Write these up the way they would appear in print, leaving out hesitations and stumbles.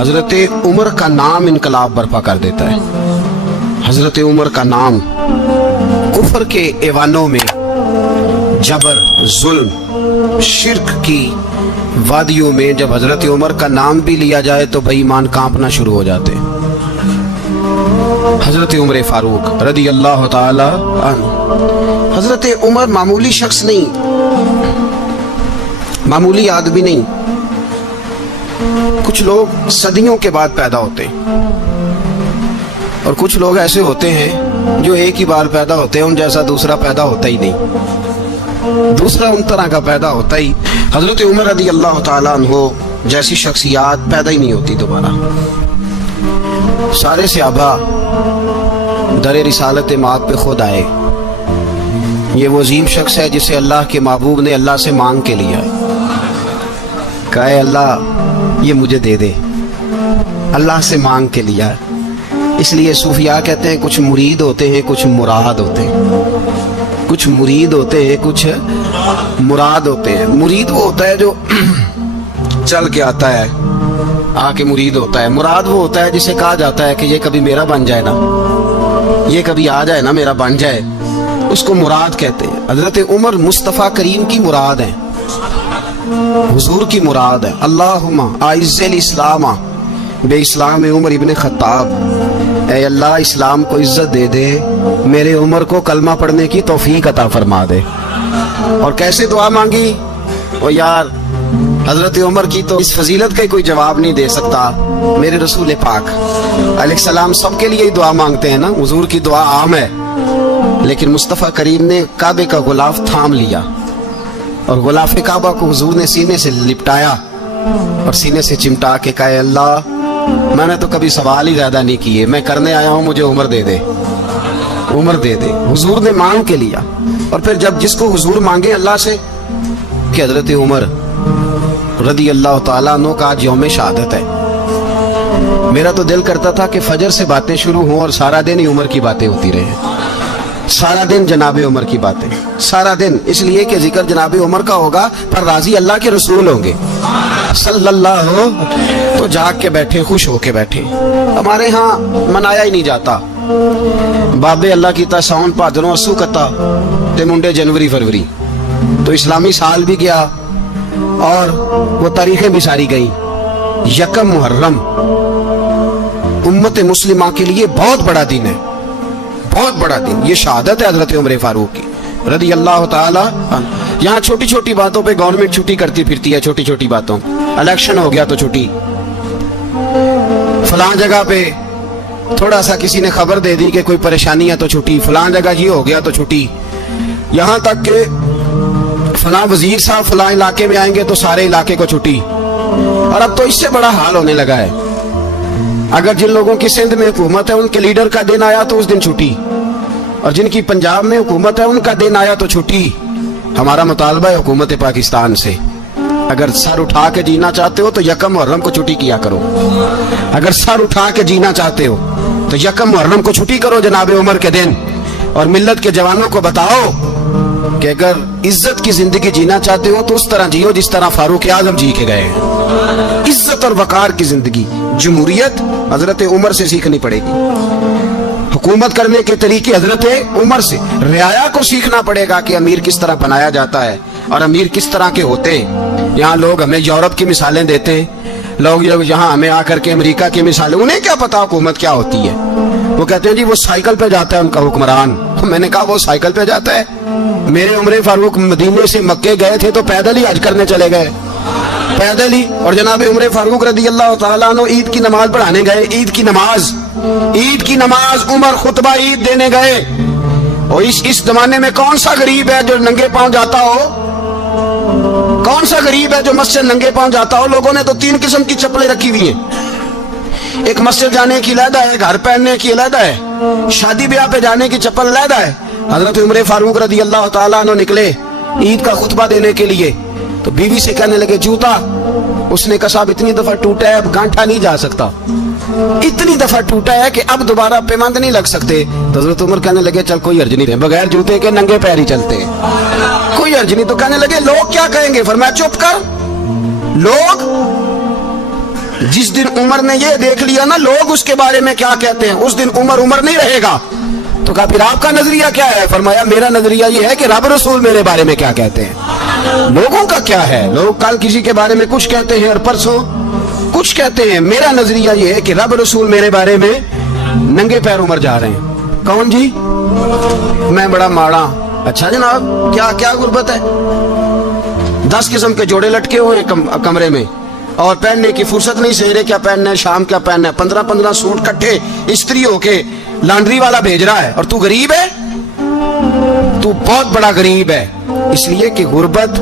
حضرت عمر کا نام انقلاب برپا کر دیتا ہے۔ حضرت عمر کا نام کفر کے ایوانوں میں، جبر، ظلم، شرک کی وادیوں میں جب حضرت عمر کا نام بھی لیا جائے تو بے ایمان کانپنا شروع ہو جاتے ہیں۔ حضرت عمر فاروق رضی اللہ تعالی عنہ، حضرت عمر معمولی شخص نہیں، معمولی آدمی نہیں۔ کچھ لوگ صدیوں کے بعد پیدا ہوتے ہیں اور کچھ لوگ ایسے ہوتے ہیں جو ایک ہی بار پیدا ہوتے ہیں، ان جیسا دوسرا پیدا ہوتا ہی نہیں، دوسرا ان طرح کا پیدا ہوتا ہی۔ حضرت عمر رضی اللہ تعالیٰ عنہ جیسی شخصیات پیدا ہی نہیں ہوتی دوبارہ۔ سارے صحابہ در رسالت مآب پہ خود آئے۔ یہ وہ عظیم شخص ہے جسے اللہ کے محبوب نے اللہ سے مانگ کے لیا، کہا اے اللہ یہ مجھے دے دے، اللہ سے مانگ کے لیا۔ اس لیے صوفیاء کہتے ہیں کچھ مرید ہوتے ہیں کچھ مراد ہوتے ہیں، کچھ مرید ہوتے ہیں کچھ مراد ہوتے ہیں۔ مرید وہ ہوتا ہے جو چل کے آتا ہے، آ کے مرید ہوتا ہے۔ مراد وہ ہوتا ہے جسے کہا جاتا ہے کہ یہ کبھی میرا بن جائے نا، یہ کبھی آ جائے نا، میرا بن جائے، اس کو مراد کہتے ہیں۔ حضرت عمر مصطفیٰ کریم کی مراد ہے، حضور کی مراد ہے۔ اللہم اعز الاسلام بے اسلام عمر ابن خطاب، اے اللہ اسلام کو عزت دے دے، میرے عمر کو کلمہ پڑھنے کی توفیق عطا فرما دے۔ اور کیسے دعا مانگی؟ او یار حضرت عمر کی تو اس فضیلت کا کوئی جواب نہیں دے سکتا، میرے رسول پاک علیہ السلام سب کے لیے دعا مانگتے ہیں نا، حضور کی دعا عام ہے، لیکن مصطفیٰ کریم نے کعبے کا غلاف تھام لیا اور غلاف کعبہ کو حضور نے سینے سے لپٹایا اور سینے سے چمٹا کے کہا اے اللہ میں نے تو کبھی سوال ہی زیادہ نہیں کیے، میں کرنے آیا ہوں، مجھے عمر دے دے، عمر دے دے۔ حضور نے مانگ کے لیا۔ اور پھر جب جس کو حضور مانگے اللہ سے کہ حضرت عمر رضی اللہ تعالیٰ عنہ کا آج یوم شہادت ہے، میرا تو دل کرتا تھا کہ فجر سے باتیں شروع ہوں اور سارا دن ہی عمر کی باتیں ہوتی رہے، سارا دن جناب عمر کی باتیں، سارا دن، اس لیے کہ ذکر جناب عمر کا ہوگا پر راضی اللہ کے رسول ہوں گے صلی اللہ ہو، تو جاگ کے بیٹھے، خوش ہو کے بیٹھے۔ ہمارے ہاں منایا ہی نہیں جاتا، بابے اللہ کی تا ساؤن پادروں اسو کتا تے منڈے جنوری فروری، تو اسلامی سال بھی گیا اور وہ تاریخیں بھی ساری گئیں۔ یکم محرم امت مسلمہ کے لیے بہت بڑا دن ہے، بہت بڑا دن، یہ شہادت ہے حضرت عمر فاروق کی رضی اللہ تعالی عنہ۔ یہاں چھوٹی چھوٹی باتوں پہ گورنمنٹ چھٹی کرتی پھرتی ہے، چھوٹی چھوٹی باتوں، الیکشن ہو گیا تو چھٹی، فلاں جگہ پہ تھوڑا سا کسی نے خبر دے دی کہ کوئی پریشانی ہے تو چھٹی، فلاں جگہ یہ ہو گیا تو چھٹی، یہاں تک کہ فلاں وزیر صاحب فلاں علاقے میں آئیں گے تو سارے علاقے کو چھٹی۔ اور اب تو اس سے بڑا حال ہونے لگا ہے، اگر جن لوگوں کی سندھ میں حکومت ہے ان کے لیڈر کا دن آیا تو اس دن چھٹی، اور جن کی پنجاب میں حکومت ہے ان کا دن آیا تو چھٹی۔ ہمارا مطالبہ ہے حکومت پاکستان سے، اگر سر اٹھا کے جینا چاہتے ہو تو یکم محرم کو چھٹی کیا کرو، اگر سر اٹھا کے جینا چاہتے ہو تو یکم محرم کو چھٹی کرو جناب عمر کے دن، اور ملت کے جوانوں کو بتاؤ کہ اگر عزت کی زندگی جینا چاہتے ہو تو اس طرح جیو جس طرح فاروق اعظم جی کے گئے ہیں، عزت اور وقار کی زندگی۔ جمہوریت حضرت عمر سے سیکھنی پڑے گی، حکومت کرنے کے طریقے حضرت عمر سے، رعایا کو سیکھنا پڑے گا کہ امیر کس طرح بنایا جاتا ہے اور امیر کس طرح کے ہوتے ہیں۔ یہاں لوگ ہمیں یورپ کی مثالیں دیتے ہیں، لوگ یہاں ہمیں آ کر کے امریکہ کی مثالیں، انہیں کیا پتا حکومت کیا ہوتی ہے، وہ کہتے ہیں جی وہ سائیکل پہ جاتا ہے ان کا حکمران۔ میں نے کہا وہ سائیکل پہ جاتا ہے؟ میرے عمر فاروق مدینے سے مکے گئے تھے تو پیدل ہی حج کرنے چلے گئے، پیدل ہی، اور جناب عمر فاروق رضی اللہ تعالیٰ عنہ عید کی نماز پڑھانے گئے، عید کی نماز عمر خطبہ عید دینے گئے۔ اور اس زمانے میں کون سا غریب ہے جو ننگے پاؤں جاتا ہو؟ کون سا غریب ہے جو مسجد ننگے پاؤں جاتا ہو؟ لوگوں نے تو 3 قسم کی چپلیں رکھی ہوئی ہیں، ایک مسجد جانے کی علیحدہ ہے، گھر پہننے کی علیحدہ ہے، شادی بیاہ پہ جانے کی چپل علیحدہ ہے۔ حضرت عمر فاروق رضی اللہ تعالیٰ عنہ نکلے عید کا خطبہ دینے کے لیے تو بیوی سے کہنے لگے جوتا، اس نے کہا صاحب اتنی دفعہ ٹوٹا ہے اب گانٹھا نہیں جا سکتا، اتنی دفعہ ٹوٹا ہے کہ اب دوبارہ پیمند نہیں لگ سکتے۔ تو حضرت عمر کہنے لگے چل کوئی حرج نہیں، بغیر جوتے کے ننگے پیر ہی چلتے، کوئی حرج نہیں۔ تو کہنے لگے لوگ کیا کہیں گے؟ فرمایا چپ کر، जिस दिन उमर ने ये देख लिया ना लोग उसके बारे में क्या कहते हैं, उस दिन उमर नहीं रहेगा। तो कहा फिर आपका नजरिया क्या है? फरमाया मेरा नजरिया ये है कि रब रसूल मेरे बारे में क्या कहते हैं। लोगों का क्या है, लोग कल किसी के बारे में कुछ कहते हैं और परसों कुछ कहते हैं। मेरा नजरिया ये है कि रब रसूल मेरे बारे में नंगे पैर उमर जा रहे हैं। कौन जी? मैं बड़ा माड़ा। अच्छा जनाब, क्या क्या गुर्बत है? 10 किस्म के जोड़े लटके हुए हैं कमरे में और पहनने की फुर्सत नहीं, सवेरे क्या पहनना है, शाम क्या पहनना है, 15-15 सूट इकट्ठे स्त्री होके लॉन्ड्री वाला भेज रहा है और तू गरीब है। तू बहुत बड़ा गरीब है, इसलिए कि गुर्बत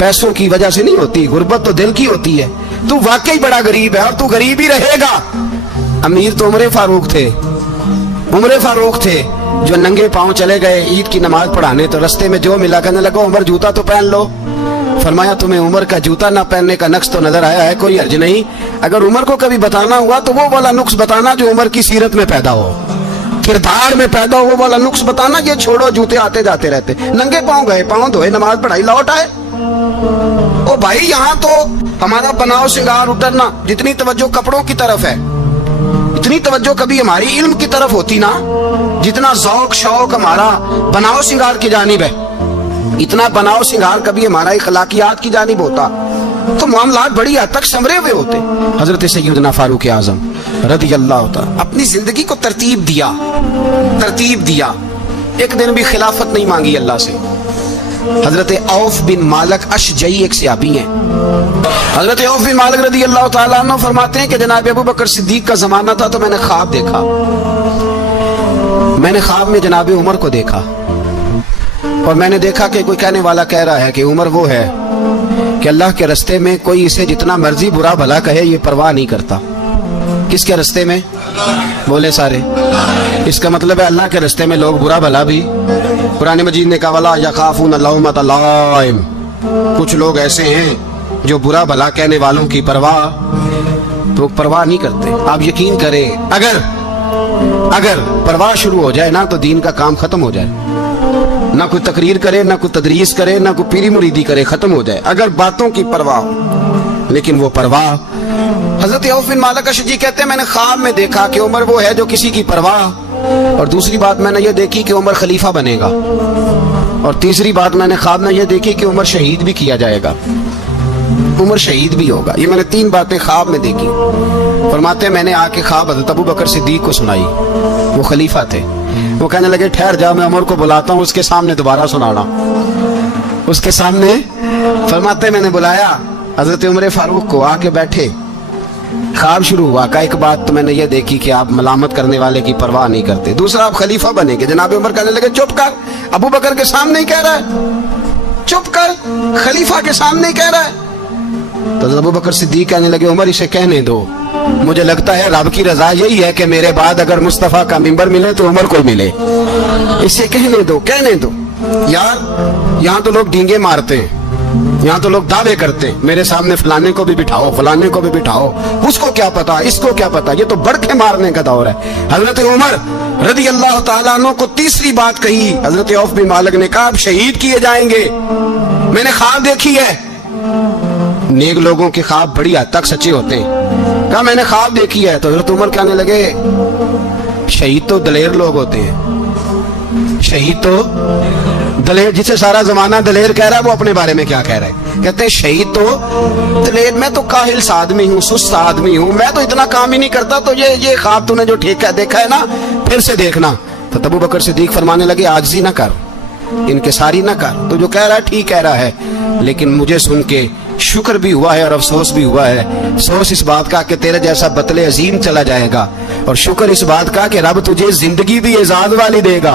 पैसों की वजह से नहीं होती, गुर्बत तो दिल की होती है। तू वाकई बड़ा गरीब है और तू गरीब ही रहेगा। अमीर तो उमर फारूक थे जो नंगे पांव चले गए ईद की नमाज पढ़ाने, तो रस्ते में जो मिला कहने लगा उमर जूता तो पहन लो। फरमाया तुम्हें उमर का जूता ना पहनने का नक्श तो नजर आया है? कोई हर्ज नहीं। अगर उमर को कभी बताना हुआ तो वो वाला नुक्स बताना जो उमर की सीरत में पैदा हो, किरदार में पैदा हो, वो वाला नुक्स बताना। ये छोड़ो, जूते आते जाते रहते, नंगे पांव गए, पांव धोए, नमाज पढ़ाई, लौट आए। ओ भाई, यहाँ तो हमारा बनाव श्रृंगार उतरना, जितनी तवज्जो कपड़ों की तरफ है इतनी तवज्जो कभी हमारी इल्म की तरफ होती ना, जितना ज़ौक शौक हमारा बनाव श्रृंगार की जानिब है, इतना बनाव श्रृंगार कभी हमारा इखलाकियात की जानिब होता तो मामलात बड़ी हद तक संवरे हुए होते। हजरत सैयदना फारूक आज़म रज़ी अल्लाह तआला अपनी जिंदगी को तरतीब दिया। एक दिन भी खिलाफत नहीं मांगी अल्लाह से। हजरत औफ बिन मालिक अशजई एक सहाबी हैं। हजरत औफ बिन मालिक रज़ी अल्लाह तआला अन्हु फरमाते हैं कि जनाब अबू बकर सिद्दीक का जमाना था तो मैंने ख्वाब देखा। मैंने ख्वाब में जनाब उमर को देखा और मैंने देखा कि कोई कहने वाला कह रहा है कि उमर वो है कि अल्लाह के रास्ते में कोई इसे जितना मर्जी बुरा भला कहे ये परवाह नहीं करता। किसके रास्ते में? बोले सारे। इसका मतलब है अल्लाह के रास्ते में लोग बुरा भला भी। कुरान मजीद ने कहा वला यखाफून लौमत लाइम, कुछ लोग ऐसे हैं जो बुरा भला कहने वालों की परवाह नहीं करते। आप यकीन करें, अगर परवाह शुरू हो जाए ना तो दीन का काम खत्म हो जाए। ना कोई तकरीर करे, ना कोई तदरीस करे, ना कोई पीरी मुरीदी करे, खत्म हो जाए अगर बातों की परवाह हो। लेकिन वो परवाह, हजरत औफ बिन मालिक अशजी कहते हैं मैंने ख्वाब में देखा कि उमर वो है जो किसी की परवाह, और दूसरी बात मैंने ये देखी कि उमर खलीफा बनेगा, और तीसरी बात मैंने ख्वाब में ये देखी कि उमर शहीद भी किया जाएगा, उमर शहीद भी होगा। ये मैंने 3 बातें ख्वाब में देखी। फरमाते मैंने आके ख्वाब हजरत अबू बकर सिद्दीक को सुनाई, वो खलीफा थे। वो कहने लगे ठहर जा, मैं उमर को बुलाता हूँ, उसके सामने दोबारा सुनाना। उसके सामने फरमाते मैंने बुलाया हजरत उमर फारूक को, आके बैठे, ख्वाब शुरू हुआ। का एक बात तो मैंने ये देखी कि आप मलामत करने वाले की परवाह नहीं करते, दूसरा आप खलीफा बनेंगे। जनाब उमर कहने लगे चुप कर, अबू बकर के सामने ही कह रहा है, चुप कर, खलीफा के सामने ही कह रहा है। तो अबू बकर सिद्दीक कहने लगे उमर इसे कहने दो, मुझे लगता है रब की रजा यही है कि मेरे बाद अगर मुस्तफा का मिंबर मिले तो उमर को मिले, इसे कहने दो। यार यहाँ तो लोग डींगे मारते हैं, यहाँ तो लोग दावे करते हैं, मेरे सामने फलाने को भी बिठाओ, फलाने को भी बिठाओ, उसको क्या पता, इसको क्या पता, ये तो बड़के मारने का दौर है। हजरत उमर रज़ी अल्लाह तआला अन्हु को तीसरी बात कही। हजरत औफ बिन मालिक ने कहा आप शहीद किए जाएंगे, मैंने ख्वाब देखी है। नेक लोगों के ख्वाब बड़ी हद तक सच्चे होते हैं। कहा मैंने ख्वाब देखी है। तो हजरत उमर कहने लगे शहीद तो दलेर लोग होते हैं, शहीद तो दलेर, जिसे सारा जमाना दलेर कह रहा है वो अपने बारे में क्या कह रहा है? कहते हैं शहीद तो दलेर, मैं तो काहिल सा आदमी हूँ, सुस्त आदमी हूँ, मैं तो इतना काम ही नहीं करता, तो ये ख्वाब तूने जो ठीक है देखा है ना, फिर से देखना। तो अबू बकर सिद्दीक फरमाने लगे आजिज़ी ना कर, इनकिसारी ना कर, तो जो कह रहा है ठीक कह रहा है, लेकिन मुझे सुन के शुक्र भी हुआ है और अफसोस भी हुआ है। अफसोस इस बात का कि तेरे जैसा बतले अजीम चला जाएगा, और शुक्र इस बात का कि रब तुझे जिंदगी भी एजाज वाली देगा,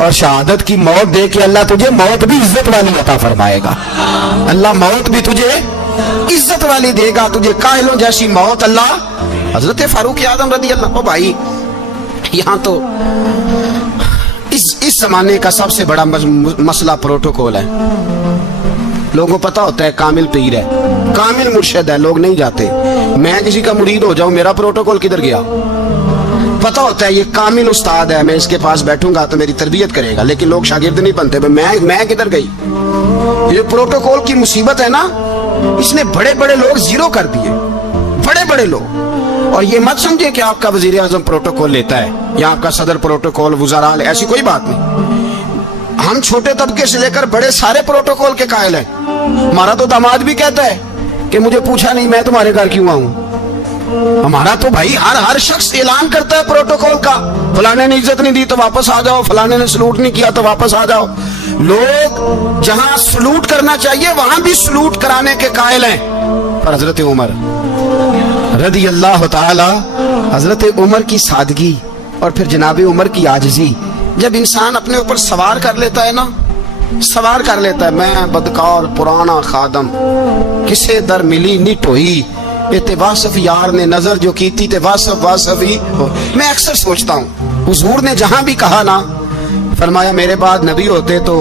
और शहादत की मौत दे के अल्लाह तुझे मौत भी इज्जत वाली अता फरमाएगा। अल्लाह मौत भी तुझे इज्जत वाली देगा, तुझे काहिलों जैसी मौत अल्लाह। हजरत फारूक आज़म रज़ी अल्लाह, ओ भाई यहाँ तो इस जमाने का सबसे बड़ा मसला प्रोटोकॉल है। लोगों को पता होता है कामिल पीर है, कामिल मुर्शिद है, लोग नहीं जाते। मैं किसी का मुरीद हो जाऊं, मेरा प्रोटोकॉल किधर गया? पता होता है ये कामिल उस्ताद है, मैं इसके पास बैठूंगा तो मेरी तरबियत करेगा, लेकिन लोग शागिर्द नहीं बनते। मैं किधर गई? ये प्रोटोकॉल की मुसीबत है ना, इसने बड़े बड़े लोग जीरो कर दिए, बड़े बड़े लोग। और ये मत समझे कि आपका वजीर आजम प्रोटोकॉल लेता है या आपका सदर प्रोटोकॉल, वुज़रा, ऐसी कोई बात नहीं। हम छोटे तबके से लेकर बड़े सारे प्रोटोकॉल के कायल हैं। हमारा तो दामाद भी कहता है कि मुझे पूछा नहीं मैं तुम्हारे घर क्यों आऊं। हमारा तो भाई हर शख्स ऐलान करता है प्रोटोकॉल का, फलाने ने इज्जत नहीं दी तो वापस आ जाओ, फलाने ने सलूट नहीं किया तो वापस आ जाओ। लोग जहां सलूट करना चाहिए वहां भी सलूट कराने के कायल हैं। पर हजरत उमर रदी अल्लाह ताला, हजरत उमर की सादगी और फिर जनाब उमर की आजिज़ी, जब इंसान अपने ऊपर सवार कर लेता है ना, सवार कर लेता है, मैं बदकार पुराना खादम किसे दर मिली नी टोई, इते वासफ यार ने नजर जो की थी ते वासफ वासफ ही। मैं अक्सर सोचता हूँ हुजूर ने जहां भी कहा ना, फरमाया मेरे बाद नबी होते तो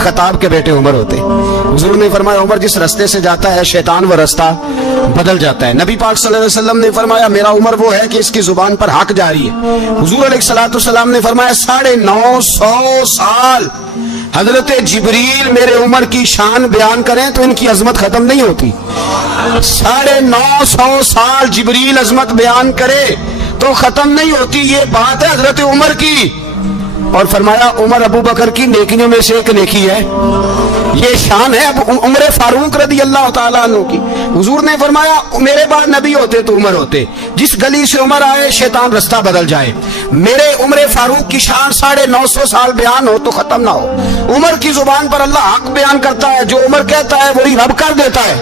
खताब के बेटे उमर होते। हुजूर ने फरमाया उमर जिस रास्ते से जाता है शैतान वो रास्ता बदल जाता है। नबी पाक सल्लल्लाहु अलैहि वसल्लम ने फरमाया मेरा उमर वो है कि इसकी जुबान पर हक जारी है। हुजूर अलैहिस्सलाम ने फरमाया 950 साल हजरत जिब्रील मेरे उमर की शान बयान करें तो इनकी अजमत खत्म नहीं होती। 950 साल जिब्रील अजमत बयान करे तो खत्म नहीं होती। ये बात है हजरत उमर की। और फरमाया उमर अबू बकर की नेकियों में से एक नेकी है, ये शान है अब उमर फारूक रदी अल्लाह ताला अन्हु की। हुजूर ने फरमाया मेरे बाद नबी होते तो उमर होते, जिस गली से उमर आए शैतान रास्ता बदल जाए। मेरे उमर फारूक की शान 950 साल बयान हो तो खत्म ना हो। उमर की जुबान पर अल्लाह हक बयान करता है, जो उमर कहता है वही रब कर देता है।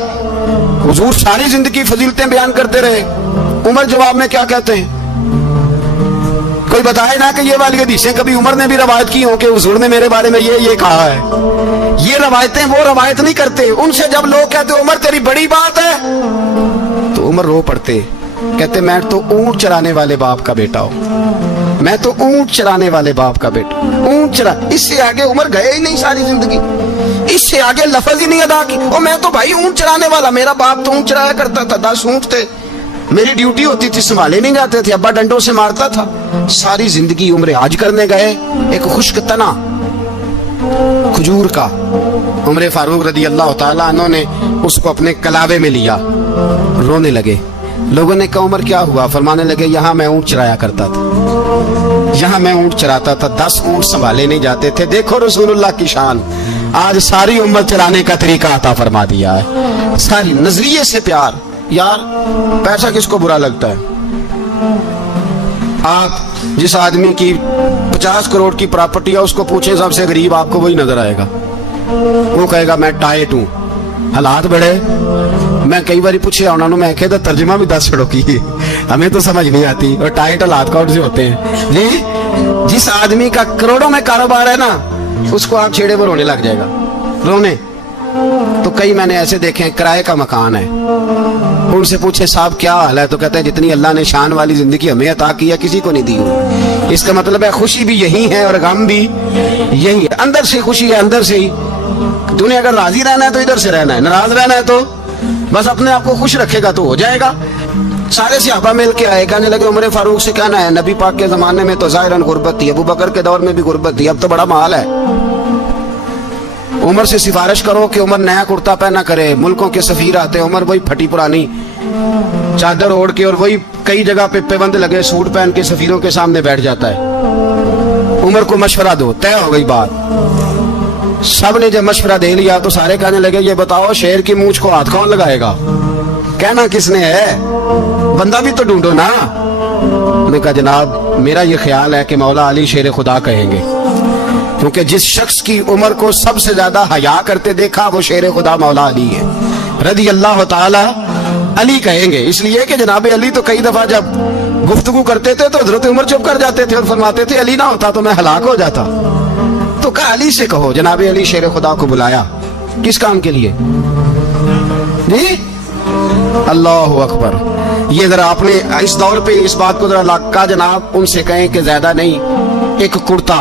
हुजूर सारी जिंदगी फजीलतें बयान करते रहे, उमर जवाब में क्या कहते हैं? कोई बताए ना कि ये वाली हदीसें कभी उमर ने भी रवायत की हो कि हुजूर ने मेरे बारे में ये कहा है। ये रवायतें वो रवायत नहीं करते। उनसे जब लोग कहते उमर तेरी बड़ी बात है तो उमर रो पड़ते, कहते मैं तो ऊंट चराने वाले बाप का बेटा हूं, मैं तो ऊंट चराने वाले बाप का बेटा, ऊंट चरा। इससे आगे उमर गए ही नहीं सारी जिंदगी, इससे आगे लफ्ज ही नहीं अदा की। और मैं तो भाई ऊंट चराने वाला, मेरा बाप तो ऊंट चराया करता था, 10 ऊंट थे, मेरी ड्यूटी होती थी, संभाले नहीं जाते थे, अब्बा डंडों से मारता था। सारी जिंदगी उम्र हज करने गए, एक खुश्क तना खजूर का उमर फारूक रदी अल्लाह ताला अन्हु ने उसको अपने कलावे में लिया, रोने लगे। लोगों ने कहा उमर क्या हुआ? फरमाने लगे यहाँ मैं ऊंट चराया करता था, यहाँ मैं ऊंट चराता था, 10 ऊंट संभाले नहीं जाते थे। देखो रसूलुल्लाह की शान, आज सारी उम्मत चलाने का तरीका अता फरमा दिया है। सारी नजरिए से प्यार। यार पैसा किसको बुरा लगता है? आप जिस आदमी की 50 करोड़ की प्रॉपर्टी है उसको पूछे सबसे गरीब, आपको वही नजर आएगा। वो कहेगा मैं टाइट हूं, हालात बड़े। मैं कई बार पूछे उन्होंने, मैं कहा तर्जमा भी 10 छड़ों की, हमें तो समझ नहीं आती। और टाइट हालात कौन से होते हैं जी? जिस आदमी का करोड़ों में कारोबार है ना, उसको आप छेड़े पर रोने लग जाएगा, रोने। तो कई मैंने ऐसे देखे हैं किराए का मकान है, उनसे पूछे साहब क्या हाल है, तो कहते हैं जितनी अल्लाह ने शान वाली जिंदगी हमें अता की है किसी को नहीं दी हुई। इसका मतलब है खुशी भी यही है और गम भी यही है। अंदर से खुशी है, अंदर से ही। तूने अगर राजी रहना है तो इधर से रहना है, नाराज रहना है तो बस अपने आप को खुश रखेगा तो हो जाएगा। सारे सहाबा मिल के आए, कहने लगे उमर फारूक से कहना है नबी पाक के जमाने में तो जाहिरन गुर्बत थी, अबू बकर के दौर में भी गुर्बत थी, अब तो बड़ा माल है। उमर से सिफारिश करो कि उमर नया कुर्ता पहना करे। मुल्कों के सफीर आते हैं, उमर वही फटी पुरानी चादर ओढ़ के और वही कई जगह पे पेबंद लगे सूट पहन के सफीरों के सामने बैठ जाता है। उमर को मशवरा दो, तय हो गई बात। सब ने जब मशवरा दे लिया तो सारे कहने लगे ये बताओ शेर की मूंछ को हाथ कौन लगाएगा? कहना किसने है, बंदा भी तो ढूंढो ना। उन्होंने कहा जनाब मेरा ये ख्याल है कि मौला अली शेर खुदा कहेंगे, क्योंकि जिस शख्स की उम्र को सबसे ज्यादा हया करते देखा वो शेर खुदा मौला अली है रदी अल्लाह ताला अली कहेंगे। इसलिए कि जनाब अली तो कई दफा जब गुफ्तगू करते थे तो हजरत उमर चुप कर जाते थे और फरमाते थे अली ना होता तो मैं हलाक हो जाता। तो कहा अली से कहो। जनाब अली शेर खुदा को बुलाया, किस काम के लिए जी? अल्लाह अकबर। ये जरा आपने इस दौर पे इस बात को जरा लाका जनाब उनसे कहें कि ज्यादा नहीं, एक कुर्ता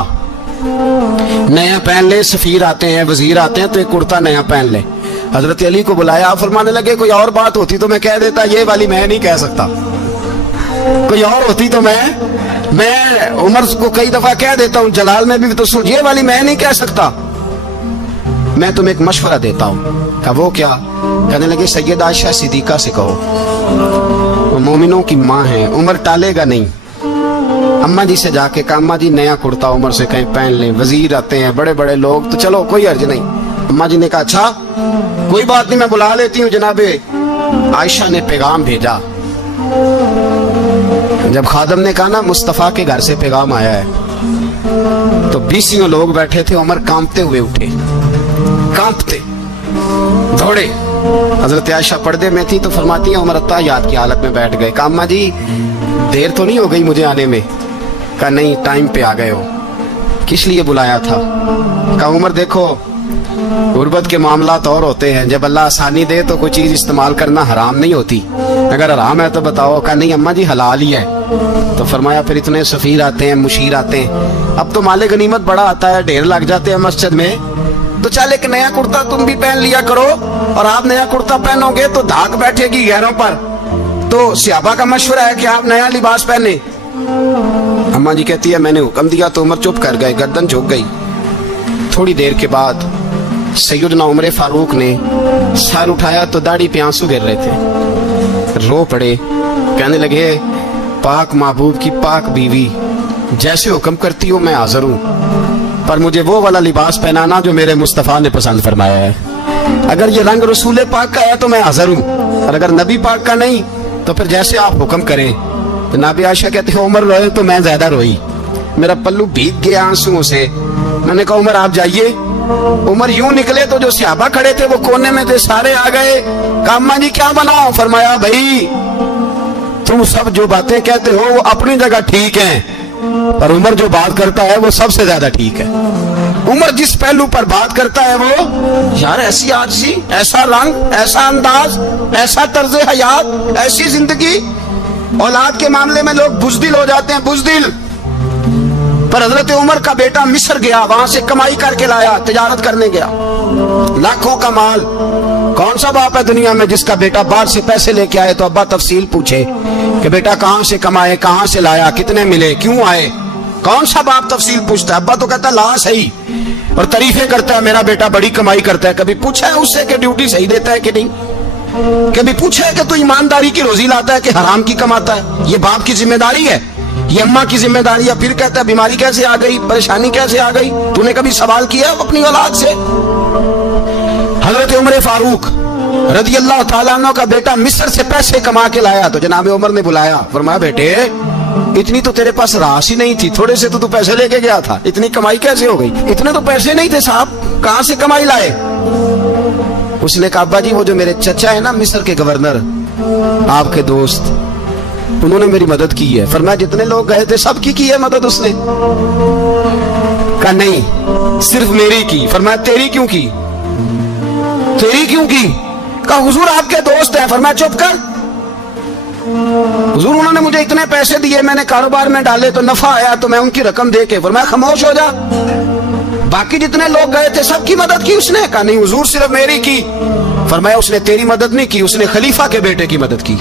नया पहन ले, सफीर आते हैं वजीर आते हैं तो एक कुर्ता नया पहन ले। हजरत अली को बुलाया, फरमाने लगे कोई और बात होती तो मैं कह देता, ये वाली मैं नहीं कह सकता। कोई और होती तो मैं उमर को कई दफा कह देता हूँ, जलाल में भी तो सुन, ये वाली मैं नहीं कह सकता। मैं तुम्हें एक मशवरा देता हूँ। कहा वो क्या? कहने लगे सैयदा आयशा सिद्दीका से कहो। वो मोमिनों की माँ है, उमर टालेगा नहीं। अम्मा जी से जाके कहा अम्मा जी नया कुर्ता उमर से कहीं पहन लें, वजीर आते हैं, बड़े बड़े लोग, तो चलो कोई अर्ज नहीं। अम्मा जी ने कहा अच्छा कोई बात नहीं, मैं बुला लेती हूँ। जनाबे आयशा ने पैगाम भेजा। जब खादम ने कहा ना मुस्तफ़ा के घर से पैगाम आया है, तो 20 लोग बैठे थे। उमर कांपते हुए उठे, कांपते दौड़े। हजरत आयशा पर्दे में थी तो फरमाती है उमर अत्ताहियात की हालत में बैठ गए। कहा अम्मा जी देर तो नहीं हो गई मुझे आने में? कहा नहीं, टाइम पे आ गए हो। किस लिए बुलाया था? कहा उमर देखो गुर्बत के मामलात और होते हैं, जब अल्लाह आसानी दे तो कोई चीज इस्तेमाल करना हराम नहीं होती, अगर हराम है तो बताओ। कहा नहीं अम्मा जी हलाल ही है। तो फरमाया फिर इतने सफीर आते हैं, मुशीर आते हैं, अब तो माले गनीमत बड़ा आता है, ढेर लग जाते हैं मस्जिद में, तो चल एक नया कुर्ता तुम भी पहन लिया करो, और आप नया कुर्ता पहनोगे तो धाक बैठेगी गैरों पर। तो सहाबा का मशवरा है कि आप नया लिबास पहने। अम्मा जी कहती है मैंने हुक्म दिया तो उमर चुप कर गए, गर्दन झुक गई। थोड़ी देर के बाद सैयदना उमर फारूक ने सर उठाया तो दाढ़ी पे आंसू गिर रहे थे, रो पड़े। कहने लगे पाक महबूब की पाक बीवी, जैसे हुक्म करती हो मैं हाजिर हूँ, पर मुझे वो वाला लिबास पहनाना जो मेरे मुस्तफ़ा ने पसंद फरमाया है। अगर ये रंग रसूल पाक का है तो मैं हाजिर हूँ, और अगर नबी पाक का नहीं तो फिर जैसे आप हुक्म करें। तो नाबी आयशा कहती है उमर रोए तो मैं ज्यादा रोई, मेरा पल्लू भीग गया आंसुओं से। मैंने कहा उमर आप जाइए। उमर यूं निकले तो जो सहाबा खड़े थे वो कोने में थे, सारे आ गए। कहा अम्मा जी क्या बनाओ? फरमाया भाई तुम सब जो बातें कहते हो वो अपनी जगह ठीक हैं, पर उमर जो बात करता है वो सबसे ज्यादा ठीक है। उमर जिस पहलू पर बात करता है वो, यार ऐसी आजी, ऐसा रंग, ऐसा अंदाज, ऐसा तर्ज हयात, ऐसी जिंदगी। औलाद के मामले में लोग बुज़दिल हो जाते हैं, बुज़दिल। पर हजरत उमर का बेटा मिस्र गया, वहां से कमाई करके लाया, तिजारत करने गया, लाखों का माल। कौन सा बाप है दुनिया में जिसका बेटा बाहर से पैसे लेके आए तो अब्बा तफसील पूछे कि बेटा कहां से कमाए, कहां से लाया, कितने मिले, क्यों आए? कौन सा बाप तफसील पूछता है? अब्बा तो कहता ला सही, और तारीफें करता है मेरा बेटा बड़ी कमाई करता है। कभी पूछा है उससे कि ड्यूटी सही देता है कि नहीं? कभी पूछा है कि तू ईमानदारी की रोजी लाता है कि हराम की कमाता है? ये बाप की जिम्मेदारी है, ये अम्मा की जिम्मेदारी है। फिर कहता है बीमारी कैसे आ गई, परेशानी कैसे आ गई? तूने कभी सवाल किया अपनी औलाद से? हजरत उमर फारूक रज़ी अल्लाह तआला अन्हु का बेटा मिस्र से पैसे कमा के लाया, तो जनाब उमर ने बुलाया, फरमाया बेटे इतनी तो तेरे पास रास ही नहीं थी, थोड़े से तो तू पैसे लेके गया था, इतनी कमाई कैसे हो गई? इतने तो पैसे नहीं थे साहब, कहां से कमाई लाए? उसने कहा अब्बा जी वो जो मेरे चचा है ना मिस्र के गवर्नर, आपके दोस्त, उन्होंने मेरी मदद की है। फरमाया जितने लोग गए थे सबकी की है मदद उसने? कहा नहीं सिर्फ मेरी की। फरमाया तेरी क्यों की? तेरी क्यों की? कहा हुजूर आपके दोस्त हैं। फरमाया चुप कर, हुजूर उन्होंने मुझे इतने पैसे दिए, मैंने कारोबार में डाले तो नफा आया तो मैं उनकी रकम दे के। फरमाया खामोश हो जा, बाकी जितने लोग गए थे सबकी मदद की उसने? कहा नहीं हुजूर सिर्फ मेरी की। फरमाया उसने तेरी मदद नहीं की, उसने खलीफा के बेटे की मदद की,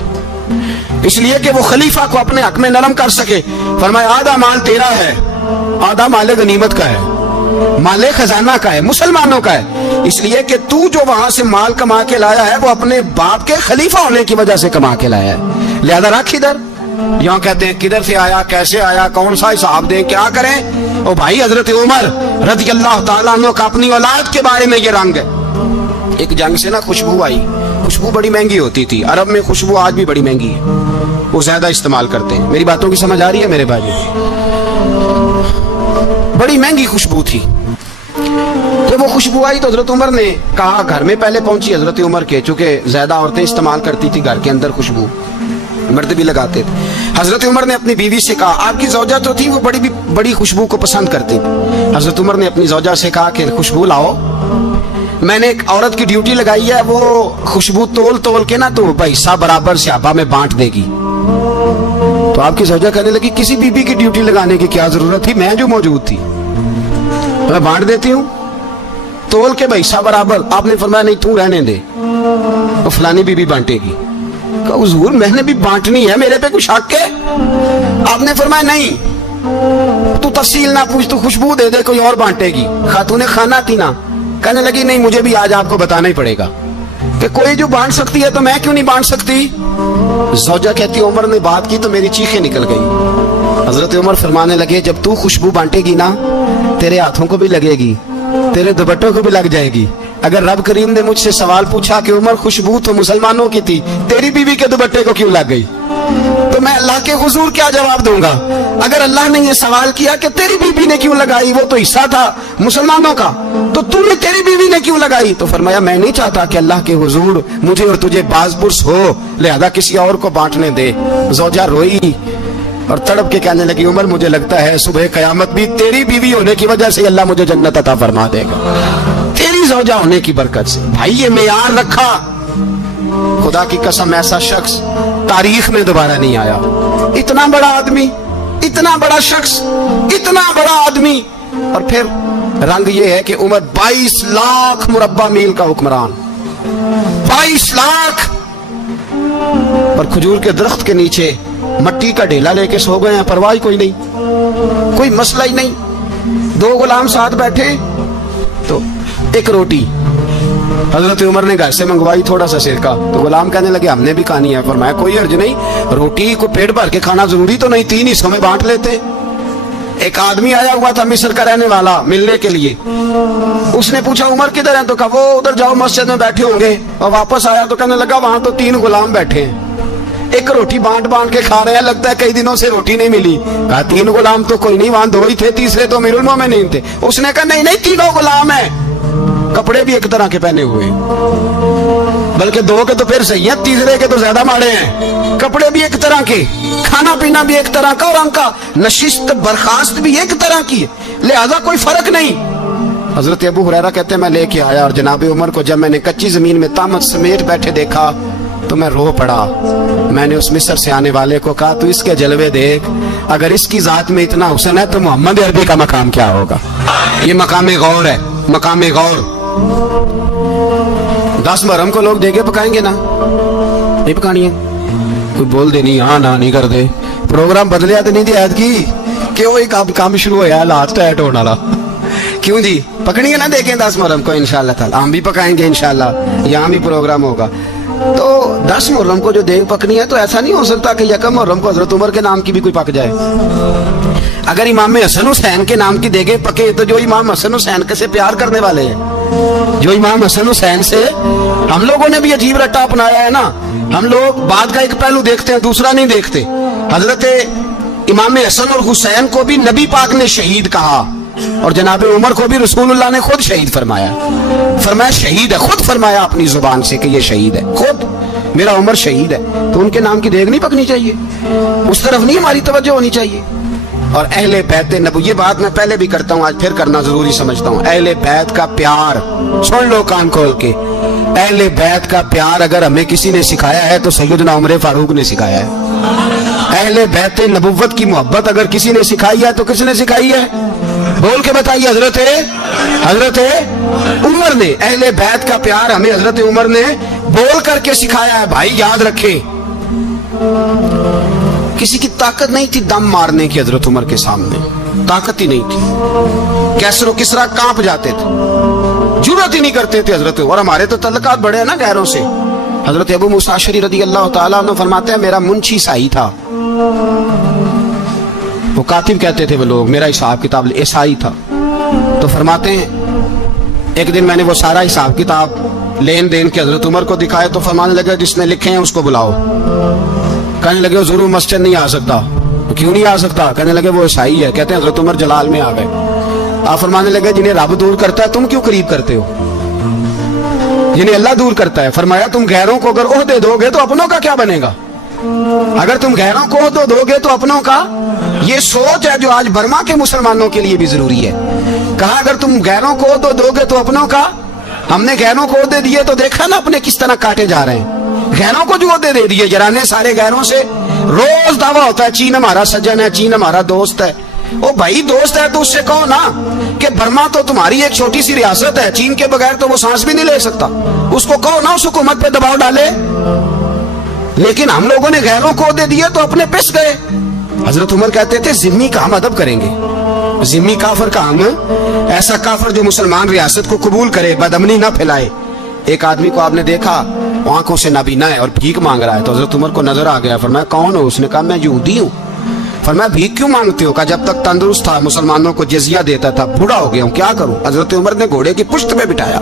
इसलिए कि वो खलीफा को अपने हक में नरम कर सके। फरमाया आधा माल तेरा है, आधा माले गनीमत का है, माले खजाना का है, मुसलमानों का है, इसलिए कि तू जो वहां से माल कमा के लाया है वो अपने बाप के खलीफा होने की वजह से कमा के लाया है, लिहाजा रख इधर। यहाँ कहते हैं किधर से आया, कैसे आया, कौन सा हिसाब दें, क्या करें? ओ भाई हजरत उमर रज़ी अल्लाह तआला अन्हु का अपनी औलाद के बारे में ये रंग है। एक जंग से ना खुशबू आई, खुशबू बड़ी महंगी होती थी, अरब में खुशबू आज भी बड़ी महंगी है, वो ज्यादा इस्तेमाल करते हैं। मेरी बातों की समझ आ रही है मेरे भाई? बड़ी महंगी खुशबू थी। तो वो खुशबू आई तो हजरत उमर ने कहा, घर में पहले पहुंची हजरत उमर के, चूंकि ज्यादा औरतें इस्तेमाल करती थी घर के अंदर खुशबू, मर्द भी लगाते थे। हजरत उमर ने अपनी बीवी से कहा, आपकी ज़ौजा तो थी वो बड़ी खुशबू को पसंद करती थी। हजरत उमर ने अपनी ज़ौजा से कहा कि खुशबू लाओ, मैंने एक औरत की ड्यूटी लगाई है, वो खुशबू तोल तोल के ना तो पैसा बराबर सहाबा में बांट देगी। तो आपकी ज़ौजा कहने लगी किसी बीबी की ड्यूटी लगाने की क्या जरूरत थी, मैं जो मौजूद थी मैं बांट देती हूँ तोल के पैसा बराबर। आपने फरमाया नहीं तू रहने दे, तो फलानी बीबी बांटेगी। कहा हुजूर मैंने भी बांटनी है, मेरे पे कुछ हक है? आपने फरमाया नहीं तू तफसील ना पूछ, तू खुशबू दे दे, कोई और बांटेगी। खातूने खाना थी ना, कहने लगी नहीं मुझे भी आज आपको बताना ही पड़ेगा। کہ کوئی جو बांट सकती है तो मैं क्यों नहीं बांट सकती। ज़ौजा कहती उमर ने बात की तो मेरी चीखें निकल गई। हजरत उमर फरमाने लगे जब तू खुशबू बांटेगी ना तेरे हाथों को भी लगेगी, तेरे दुपट्टों को भी लग जाएगी। अगर रब करीम ने मुझसे सवाल पूछा कि उमर खुशबू तो मुसलमानों की थी, तेरी बीवी के दुपट्टे को क्यों लग गई, तो मैं अल्लाह के हुजूर क्या जवाब दूंगा। अगर अल्लाह ने ये सवाल किया कि तेरी बीवी ने क्यों लगाई, वो तो हिस्सा था मुसलमानों का, तो तूने तेरी बीवी ने क्यों लगाई। तो फरमाया मैं नहीं चाहता कि अल्लाह के हुजूर मुझे और तुझे बाज़पुरस हो, लिहाजा किसी और को बांटने दे। ज़ौजा रोई और तड़प के कहने लगी उमर मुझे लगता है सुबह कयामत भी तेरी बीवी होने की वजह से अल्लाह मुझे जन्नत अता फरमा देगा, तेरी ज़ौजा होने की बरकत से। भाई ये मेयार रखा, खुदा की कसम ऐसा शख्स तारीख में दोबारा नहीं आया। इतना बड़ा आदमी, इतना बड़ा शख्स, इतना बड़ा आदमी, और फिर रंग ये है कि उमर 22 लाख मुरब्बा मील का हुक्मरान, 22 लाख, और खजूर के दरख्त के नीचे मट्टी का ढेला लेके सो गए हैं, परवाह कोई नहीं, कोई मसला ही नहीं। 2 गुलाम साथ बैठे तो एक रोटी हजरत उमर ने घर से मंगवाई, थोड़ा सा सिरका, तो गुलाम कहने लगे हमने भी खानी है। फरमाया कोई अर्ज नहीं, रोटी को पेट भर के खाना जरूरी तो नहीं, 3 हिस्सों में बांट लेते। एक आदमी आया हुआ था मिस्र का रहने वाला मिलने के लिए, उसने पूछा उमर किधर है, तो कहा वो उधर जाओ मस्जिद में बैठे होंगे, और वापस आया तो कहने लगा वहां तो 3 गुलाम बैठे हैं, एक रोटी बांट बांट के खा रहे हैं, लगता है कई दिनों से रोटी नहीं मिली। कहा 3 गुलाम तो कोई नहीं, वहां 2 ही थे, तीसरे तो अमीरुल मोमिनीन थे। उसने कहा नहीं नहीं 3 गुलाम है, कपड़े भी एक तरह के पहने हुए, बल्कि 2 के तो फिर सही है, तीसरे के तो ज्यादा माड़े हैं। कपड़े भी एक तरह के, खाना पीना भी एक तरह का, और उनका नशिस्त बर्खास्त भी एक तरह की, लिहाजा कोई फर्क नहीं। हजरत अबू हुरैरा कहते हैं मैं लेके आया, और जनाब उमर को जब मैंने कच्ची जमीन में तामत समेत बैठे देखा तो मैं रो पड़ा। मैंने उस मिस्र से आने वाले को कहा तू इसके जलवे देख, अगर इसकी जात में इतना हुस्न है तो मोहम्मद अरबी का मकाम क्या होगा। ये मकाम गौर है, मकाम गौर। 10 मुहर्रम को लोग देगे पकाएंगे ना, नहीं पकानी है, कोई बोल दे नहीं, हाँ ना नहीं कर दे, प्रोग्राम बदलिया तो नहीं दिया की कि वही काम शुरू होया हालात टाइट होने वाला। क्यों जी, पकड़ेंगे ना देखें 10 मुहर्रम को इंशाल्लाह ताला, हम भी पकाएंगे इंशाल्लाह, यहाँ भी प्रोग्राम होगा। तो 10 मुहर्रम को जो देग पकनी है, तो ऐसा नहीं हो सकता कि यकम मुहर्रम को हजरत उमर के नाम की भी कोई पक जाए। अगर इमाम हसन हुसैन के नाम की देगे पके तो जो इमाम हसन हुसैन से प्यार करने वाले हैं, जो इमाम हसन हुसैन से, हम लोगों ने भी अजीब रट्टा अपनाया है ना, हम लोग बात का एक पहलू देखते हैं दूसरा नहीं देखते। हजरत इमाम हसन और हुसैन को भी नबी पाक ने शहीद कहा, और जनाब उमर को भी रसूलुल्लाह ने खुद शहीद फरमाया, फरमाया शहीद है, खुद फरमाया अपनी जुबान से कि ये शहीद है, खुद मेरा उमर शहीद है। तो उनके नाम की देग नहीं पकनी चाहिए, उस तरफ नहीं हमारी तवज्जो होनी चाहिए। और अहले बैत नबी, ये बात मैं पहले भी करता हूँ, आज फिर करना जरूरी समझता हूँ। अहले बैत का प्यार सुन लो कान खोल के, अहले बैत का प्यार अगर हमें किसी ने सिखाया है तो सैयदना उमर फारूक ने सिखाया है। अहले बैत नबुव्वत की मोहब्बत अगर किसी ने सिखाई है तो किसने सिखाई है, बोल के बताइए। हजरत उमर ने, अहले बैत का प्यार हमें हजरत उमर ने बोल करके सिखाया है। भाई याद रखे, किसी की ताकत नहीं थी दम मारने की, हजरत उमर के सामने ताकत ही नहीं थी, कैसरो किसरा कांप जाते थे, जुर्रत ही नहीं करते थे हजरत। और हमारे तो तल्लकात बड़े हैं ना गैरों से। हजरत अबू मूसा अशअरी रज़ी अल्लाह ताला अन्हु फरमाते हैं मेरा मुंशी ईसाई था, वो कातिब कहते थे वो लोग, मेरा हिसाब किताब ईसाई था। तो फरमाते हैं एक दिन मैंने वो सारा हिसाब किताब लेन देन के हजरत उमर को दिखाया, तो फरमाने लगे जिसने लिखे हैं उसको बुलाओ। कहने लगे जरूर मस्जिद नहीं आ सकता, तो क्यों नहीं आ सकता, कहने लगे वो ईसाई है। कहते हैं हजरत उमर जलाल में आ गए। आप फरमाने लगे जिन्हें रब दूर करता है तुम क्यों करीब करते हो, जिन्हें अल्लाह दूर करता है। फरमाया तुम गैरों को अगर ओहदे दोगे तो अपनों का क्या बनेगा, अगर तुम गैरों को ओहदे दोगे तो अपनों का। ये सोच है जो आज बर्मा के मुसलमानों के लिए भी जरूरी है। कहा अगर तुम गैरों को ओहदे दोगे तो अपनों का। हमने गैरों को ओहदे दिए तो देखा ना अपने किस तरह काटे जा रहे हैं। गैरों को जो ओहदे दे दिए जराने सारे गैरों से, रोज दावा होता है चीन हमारा सज्जन है, चीन हमारा दोस्त है। ओ भाई दोस्त है तो उससे कहो ना कि बर्मा तो तुम्हारी एक छोटी सी रियासत है, चीन के बगैर तो वो सांस भी नहीं ले सकता। उसको कहो ना उस हुकूमत पे दबाव डाले। लेकिन हम लोगों ने गैरों को दे दिए तो अपने पिस गए। हजरत उमर कहते थे जिम्मी का हम अदब करेंगे, जिम्मी काफिर का हम, ऐसा काफिर जो मुसलमान रियासत को कबूल करे, बदअमनी ना फैलाए, एक आदमी को आपने देखा आंखों से नाबीना है और भीख मांग रहा है, तो हजरत उमर को नजर आ गया, फरमाया कौन हो? उसने कहा मैं यहूदी हूँ। फरमाया भीख क्यों मांगते हो? कहा जब तक तंदुरुस्त था मुसलमानों को जजिया देता था, बूढ़ा हो गया हूँ क्या करूं? हजरत उमर ने घोड़े की पुश्त पे बिठाया,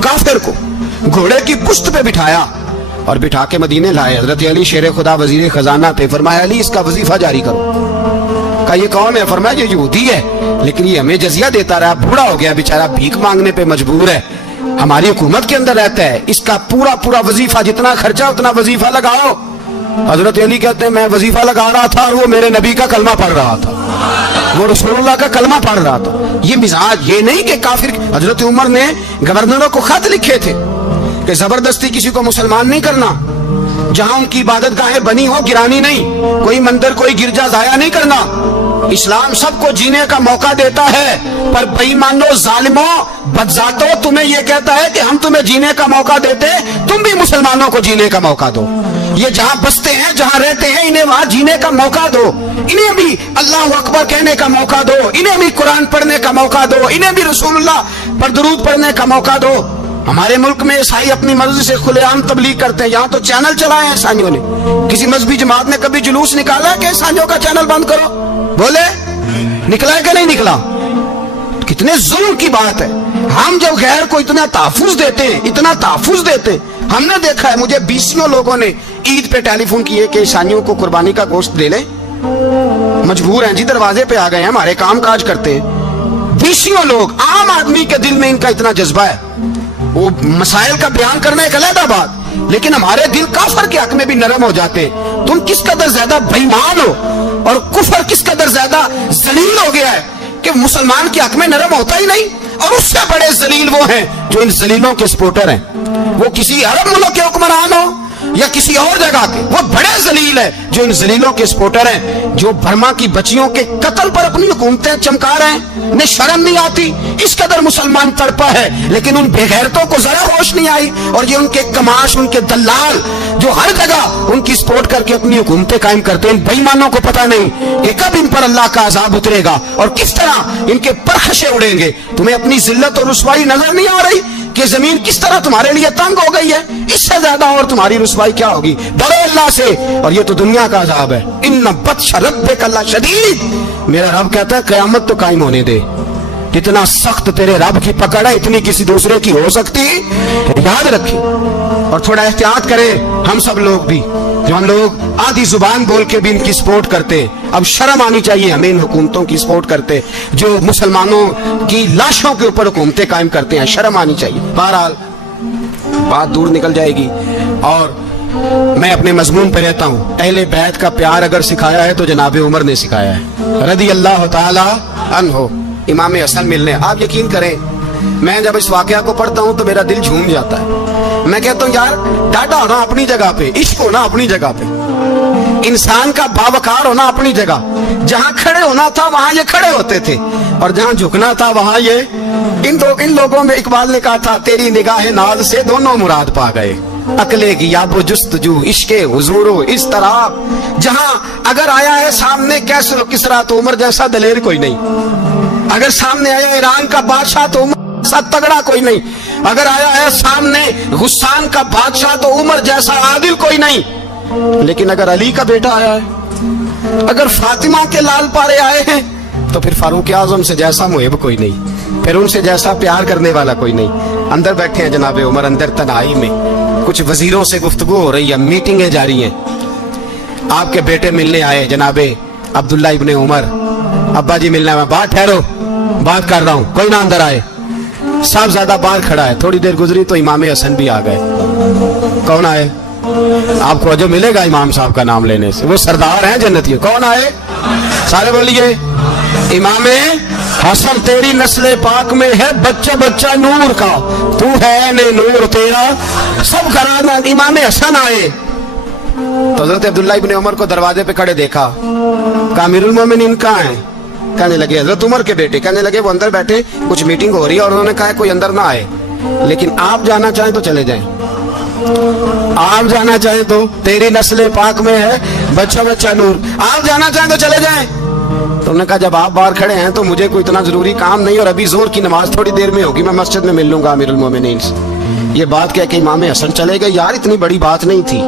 काफिर को घोड़े की पुश्त पे बिठाया और बिठा के मदीने लाए। हजरत अली शेर खुदा वजीर खजाना थे, फरमाया अली इसका वजीफा जारी करो। कहा ये कौन है? फरमाया ये यहूदी है, लेकिन ये हमें जजिया देता रहा, बूढ़ा हो गया बेचारा, भीख मांगने पे मजबूर है, हमारी हुकूमत के अंदर रहता है, इसका पूरा पूरा वजीफा जितना खर्चा उतना वजीफा लगाओ। हजरत अली कहते हैं मैं वजीफा लगा रहा था और वो मेरे नबी का कलमा पढ़ रहा था, वो रसूलुल्लाह का कलमा पढ़ रहा था। ये मिजाज ये नहीं कि काफिर। हजरत उमर ने गवर्नरों को खत लिखे थे कि जबरदस्ती किसी को मुसलमान नहीं करना, जहां उनकी इबादत गाहें बनी हो गिरानी नहीं, कोई मंदिर कोई गिरजा जाया नहीं करना। इस्लाम सबको जीने का मौका देता है, पर बेईमानो जालिमों बदजातो तुम्हें यह कहता है कि हम तुम्हें जीने का मौका देते, तुम भी मुसलमानों को जीने का मौका दो। ये जहां बसते हैं जहां रहते हैं इन्हें वहां जीने का मौका दो, इन्हें भी अल्लाह अकबर कहने का मौका दो, इन्हें भी कुरान पढ़ने का मौका दो, इन्हें भी रसूलुल्लाह पर दुरूद पढ़ने का मौका दो। हमारे मुल्क में ईसाई अपनी मर्जी से खुलेआम तबलीग करते हैं, यहाँ तो चैनल चलाए हैं ईसाइयों ने। किसी मजहबी जमात ने कभी जुलूस निकाला कि ईसाइयों का चैनल बंद करो? बोले निकला है कि नहीं निकला? कितने जुल्म की बात है। हम जब गैर को इतना तहफ्फुज़ देते हैं, इतना तहफ्फुज़ देते हैं। हमने देखा है, मुझे 20 लोगों ने ईद पे टेलीफोन किए कि ईसाइयों को कुर्बानी का गोश्त दे लें, मजबूर हैं जी, दरवाजे पे आ गए हैं, हमारे काम काज करते हैं। 20 लोग, आम आदमी के दिल में इनका इतना जज्बा है, वो मसाइल का बयान करना एक अलग बात, लेकिन हमारे दिल काफर के हक में भी नरम हो जाते हैं। तुम किस कदर ज्यादा बेईमान हो और कुफर किस कदर ज्यादा जलील हो गया है कि मुसलमान के हक में नरम होता ही नहीं। और उससे बड़े जलील वो हैं जो इन जलीलों के सपोर्टर हैं, वो किसी अरब मुल्क के हुक्मरान हो या किसी और जगह के, वो बड़े जलील है जो इन जलीलों के सपोर्टर हैं, जो बर्मा की बच्चियों के कत्ल पर अपनी हुकूमतें चमका रहे हैं। उन्हें शर्म नहीं आती, इस कदर मुसलमान तड़पा है, लेकिन उन बेगैरतों को जरा होश नहीं आई। और ये उनके कमाश, उनके दलाल जो हर जगह उनकी सपोर्ट करके अपनी हुकूमतें कायम करते हैं, इन बेईमानों को पता नहीं कि कब इन पर अल्लाह का अजाब उतरेगा और किस तरह इनके परखशे उड़ेंगे। तुम्हें अपनी जिल्लत और रुसवाई नजर नहीं आ रही कि जमीन किस तरह तुम्हारे लिए तंग हो गई है? इससे ज्यादा और तुम्हारी रुसवाई क्या होगी? डरो अल्लाह से, और ये तो दुनिया का अजाब है। इन्ना बत्श रब्बिक शदीद, मेरा रब कहता है कयामत तो कायम होने दे। जितना सख्त तेरे रब की पकड़ है इतनी किसी दूसरे की हो सकती, याद रखें। और थोड़ा एहतियात करें हम सब लोग भी, जो हम लोग आधी जुबान बोल के भी इनकी सपोर्ट करते। अब शर्म आनी चाहिए हमें इन हुकूमतों की सपोर्ट करते जो मुसलमानों की लाशों के ऊपर हुकूमतें कायम करते हैं, शर्म आनी चाहिए। बहरहाल बात दूर निकल जाएगी और मैं अपने मजमून पे रहता हूँ। अहले बैत का प्यार अगर सिखाया है तो जनाब उमर ने सिखाया है, रदी अल्लाह ताला अन्हो। इमाम हसन मिलने, आप यकीन करें, मैं जब इस वाकया को पढ़ता हूँ तो मेरा दिल झूम जाता है। मैं कहता हूँ यार, डाटा होना अपनी जगह पे, इश्क होना अपनी जगह पे, इंसान का बावकार होना अपनी जगह। जहां खड़े होना था वहां ये खड़े होते थे, और जहां झुकना था वहां ये इन लोगों में इकबाल ने कहा था, तेरी निगाह नाज से दोनों मुराद पा गए, अकले की याबो जुस्तजू इश्के हुजूरो इस तरह। जहां अगर आया है सामने कैसर किसरा तो उमर जैसा दलेर कोई नहीं, अगर सामने आया ईरान का बादशाह तो उमर जैसा तगड़ा कोई नहीं, अगर आया है सामने गुस्सान का बादशाह तो उमर जैसा आदिल कोई नहीं। लेकिन अगर अली का बेटा आया है, अगर फातिमा के लाल पारे आए हैं, तो फिर फारूक आजम से जैसा मुहिब कोई नहीं, फिर उनसे जैसा प्यार करने वाला कोई नहीं। अंदर बैठे हैं जनाब उमर, अंदर तन्हाई में कुछ वजीरों से गुफ्तगू हो रही है, मीटिंगें जारी हैं। आपके बेटे मिलने आए जनाबे अब्दुल्ला इब्ने उमर, अब्बा जी मिलने में, बात ठहरो, बात कर रहा हूँ, कोई ना अंदर आए। साहब ज्यादा बाहर खड़ा है, थोड़ी देर गुजरी तो इमाम हसन भी आ गए। कौन आए? आपको जो मिलेगा इमाम साहब का नाम लेने से, वो सरदार हैं जन्नती। कौन आए? सारे बोलिए, इमाम हसन तेरी नस्ल पाक में है बच्चा बच्चा नूर का, तू है ने नूर तेरा सब घराना। इमाम हसन आए तो हजरत अब्दुल्ला इब्ने उमर को दरवाजे पे खड़े देखा, कहा अमीरुल मोमिनीन कहाँ है? कहने लगे हजरत उमर के बेटे। कहने लगे वो अंदर बैठे, कुछ मीटिंग हो रही है और उन्होंने कहा कोई अंदर ना आए, लेकिन आप जाना चाहें तो चले जाएं, आप जाना चाहें तो, तेरी नस्ल पाक में है बच्चा बच्चा नूर, आप जाना चाहें तो चले जाएं। तो उन्होंने कहा जब आप बाहर खड़े हैं तो मुझे कोई इतना जरूरी काम नहीं, और अभी जोर की नमाज थोड़ी देर में होगी, मैं मस्जिद में मिल लूंगा अमीरुल मोमिनीन से। ये बात कह के इमाम हसन चले गए। यार इतनी बड़ी बात नहीं थी,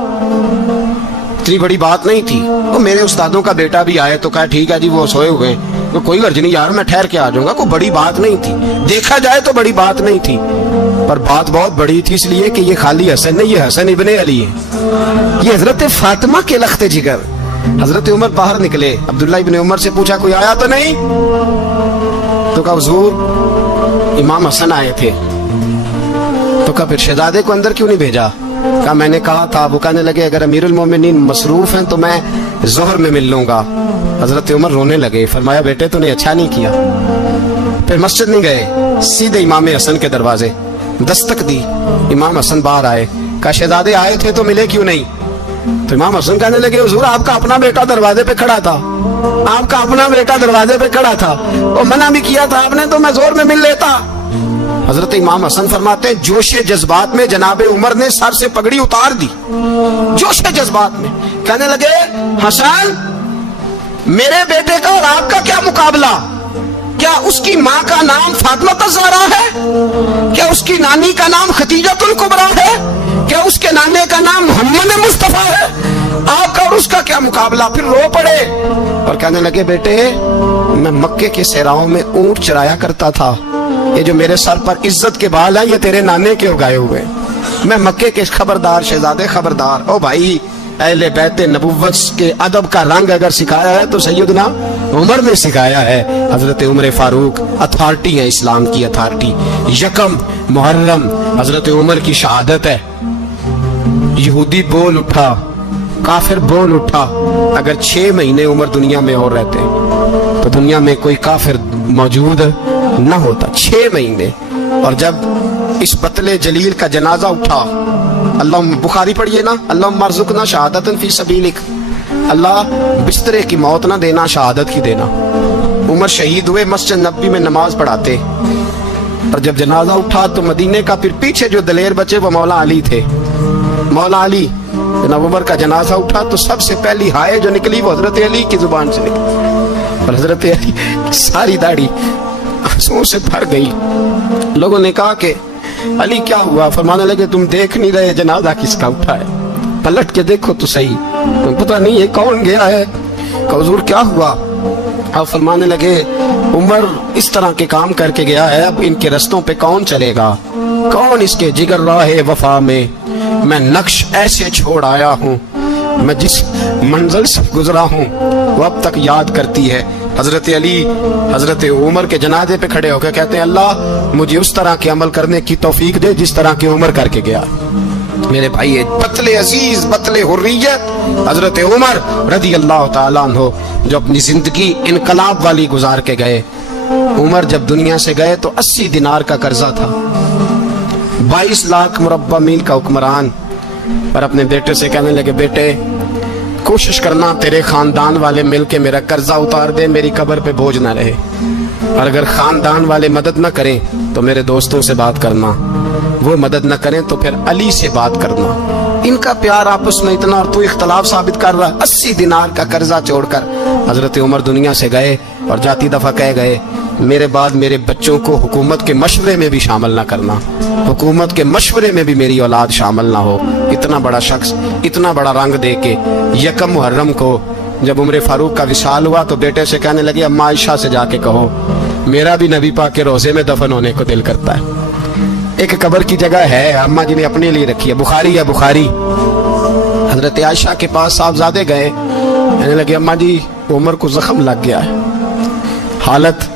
इतनी बड़ी बात नहीं थी। वो मेरे उस्तादों का बेटा भी आए तो कहा ठीक है जी वो सोए हुए, तो कोई गर्ज नहीं यार मैं ठहर के आ जाऊंगा, कोई बड़ी बात नहीं थी। देखा जाए तो बड़ी बात नहीं थी, पर बात बहुत बड़ी थी इसलिए कि ये खाली हसन नहीं, ये हसन इब्ने अली है, ये हजरत फातिमा के लख्ते जिगर। हजरत उमर बाहर निकले, अब्दुल्ला इब्ने उमर से पूछा कोई आया तो नहीं? तो कहा हुजूर इमाम हसन आए थे। तो कहा फिर शहजादे को अंदर क्यों नहीं भेजा? कहा मैंने कहा था। वो कहने लगे अगर अमीरुल मोमिनीन मसरूफ हैं तो मैं जोहर में मिल लूंगा। हजरत उमर रोने लगे, फरमाया बेटे तूने अच्छा नहीं किया। फिर मस्जिद नहीं गए, सीधे इमाम हसन के दरवाजे दस्तक दी। इमाम हसन बाहर आए, कहा शहजादे आए थे तो मिले क्यों नहीं? तो इमाम हसन कहने लगे हुजूर आपका अपना बेटा दरवाजे पे खड़ा था, आपका अपना बेटा दरवाजे पे खड़ा था, और मना भी किया था आपने तो मैं जोर में मिल लेता। हजरत इमाम हसन फरमाते हैं जोशे जज्बात में जनाबे उमर ने सर से पगड़ी उतार दी, जोशे जज्बात में। कहने लगे हसन मेरे बेटे का और आपका क्या मुकाबला? क्या उसकी माँ का नाम फातिमा ज़हरा है? क्या उसकी नानी का नाम खदीजतुल कुबरा है? क्या उसके नाने का नाम मोहम्मद मुस्तफा है? आपका और उसका क्या मुकाबला? फिर रो पड़े और कहने लगे बेटे मैं मक्के के सहराओं में ऊंट चराया करता था, ये जो मेरे सर पर इज्जत के बाल है ये तेरे नाने के उगाए हुए। मैं मक्के के खबरदार शहजादे खबरदार। ओ भाई अहले बैत नबुव्वत के अदब का रंग अगर सिखाया है तो सैयदना उमर ने सिखाया है। हजरत उमर फारूक अथॉरिटी है, इस्लाम की अथॉरिटी। यकम मुहर्रम हजरत उमर की शहादत है। यहूदी बोल उठा, काफिर बोल उठा। अगर 6 महीने उमर दुनिया में और रहते तो दुनिया में कोई काफिर मौजूद न होता। 6 महीने। और जब इस बतले जलील का जनाजा उठा, अल्लाह बुखारी पढ़िए ना, अल्लाह मरजुकना शहादतन फी सबीलिक, अल्लाह बिस्तरे की मौत ना देना, शहादत की देना। उमर शहीद हुए, मस्जिद नबी में नमाज पढ़ाते। और जब जनाजा उठा तो मदीने का फिर पीछे जो दलेर बचे वो मौला अली थे। मौला अली जनाब उमर का जनाजा उठा तो सबसे पहली हाय जो निकली वो हजरत अली की जुबान से निकली। और हजरत अली सारी दाढ़ी आंसुओं से भर गई। लोगों ने कहा कि अली क्या हुआ? फरमाने लगे तुम देख नहीं रहे जनाजा किसका उठा है? पलट के देखो तो सही, तुम पता नहीं ये कौन गया है? हुजूर क्या हुआ? आप फरमाने लगे उमर इस तरह के काम करके गया है, अब इनके रस्तों पे कौन चलेगा? कौन इसके जिगर राहे वफा में मैं नक्श ऐसे छोड़ आया हूँ, मैं जिस मंजिल से गुजरा हूँ वो अब तक याद करती है। हजरत अली हजरत उमर के जनाजे पे खड़े होकर कहते हैं अल्लाह मुझे उस तरह के अमल करने की तौफीक दे जिस तरह की उमर करके गया। मेरे भाई बतले अजीज बतले हुर्रियत हजरत उमर रदी अल्लाह ताला अन्हु जो अपनी जिंदगी इनकलाब वाली गुजार के गए। उमर जब दुनिया से गए तो 80 दिनार का कर्जा था। 22 लाख मुरब्बा मील का हुक्मरान। और अपने बेटे से कहने लगे बेटे कोशिश करना तेरे खानदान वाले मिलके मेरा कर्जा उतार दे, मेरी कब्र पे बोझ ना रहे। और अगर खानदान वाले मदद न करें तो मेरे दोस्तों से बात करना, वो मदद न करें तो फिर अली से बात करना। इनका प्यार आपस में इतना और तू इख्तलाफ साबित कर रहा है। 80 दिनार का कर्जा छोड़कर हजरत उमर दुनिया से गए और जाती दफा कह गए मेरे बाद मेरे बच्चों को हुकूमत के मशवरे में भी शामिल ना करना, हुकूमत के मशवरे में भी मेरी औलाद शामिल ना हो। इतना बड़ा शख्स इतना बड़ा रंग दे के यकम मुहर्रम को जब उमर फारूक का विशाल हुआ तो बेटे से कहने लगे अम्मा आयशा से जाके कहो मेरा भी नबी पाक के रोजे में दफन होने को दिल करता है। एक कब्र की जगह है अम्मा जी ने अपने लिए रखी है, बुखारी है बुखारी। हजरत आयशा के पास साहबजादे गए, कहने लगे अम्मा जी उमर को जख्म लग गया है, हालत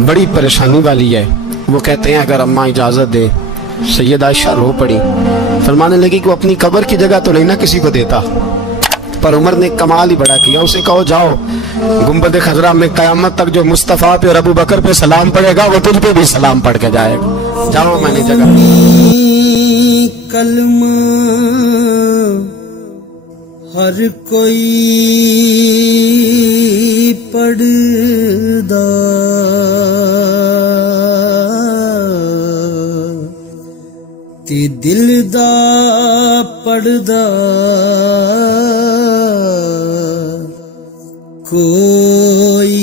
बड़ी परेशानी वाली है। वो कहते हैं अगर अम्मा इजाजत दे। सैयद आयशा रो पड़ी, फरमाने लगी कि वो अपनी कब्र की जगह तो नहीं ना किसी को देता। पर उमर ने कमाल ही बड़ा किया, उसे कहो जाओ गुंबद खजरा में कयामत तक जो मुस्तफा पे और अबू बकर पे सलाम पड़ेगा वो तुझ पे भी सलाम पढ़ के जाएगा। जाओ मैंने जगह कलमा हर कोई पढ़दा ते दिल दा पढ़दा कोई